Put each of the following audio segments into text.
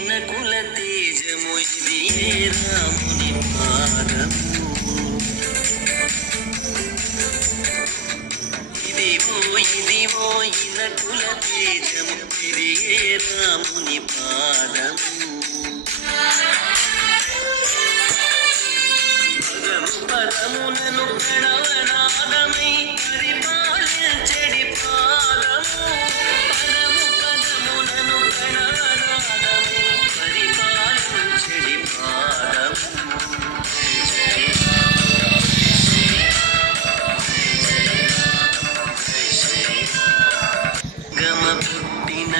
పుట్టిన కుల తేజము ఇది రాముని పాదము ఇదివో ఇదివో ఇన కుల తేజము ఇది రాముని పాదము? పదము పదమునను ప్రణవనాదమై పరిపాలించడి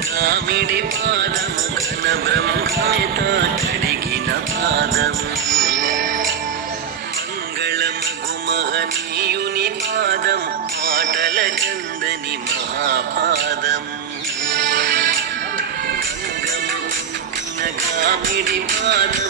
పుట్టిన కామిడి పాదము ఘన బ్రహ్మత కడిగిన పాదము మంగళమగు మహనీయుని పాదం మాటల కందని మహాపాదం గంగమున కామిడి పాదము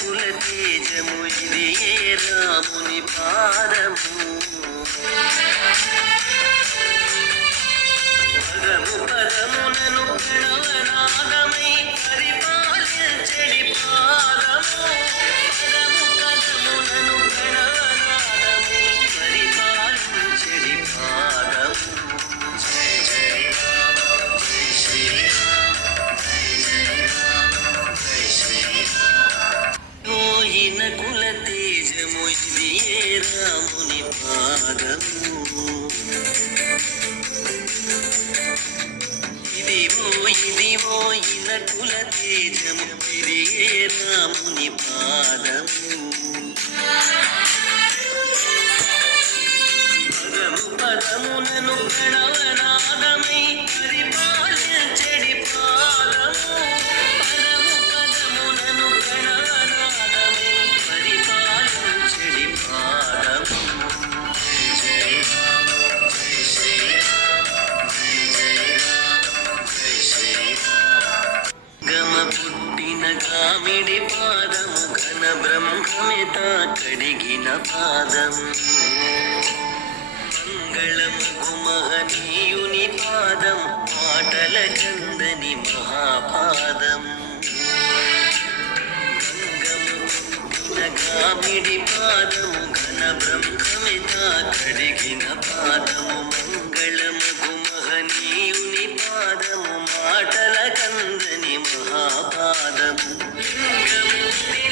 కుల తేజము ఇది రాముని పాదము. ఇది రాముని పాదము. ఇదివో ఇదివో ఇన తేజము. ఇది రాముని పాదము. పదము పదమునను ప్రణవనాదమై బ్రహ్మమిత కడిగిన పాదం. మంగళం మహనీయుని పాదం పాటల చందని మహాపాదం. గంగముగామిడి పాదం ఘన బ్రహ్మమిత కడిగిన పాదము మంగళమగు మహనీయుని పాదము మాటల కందని మహాపాదము లింగమూర్తి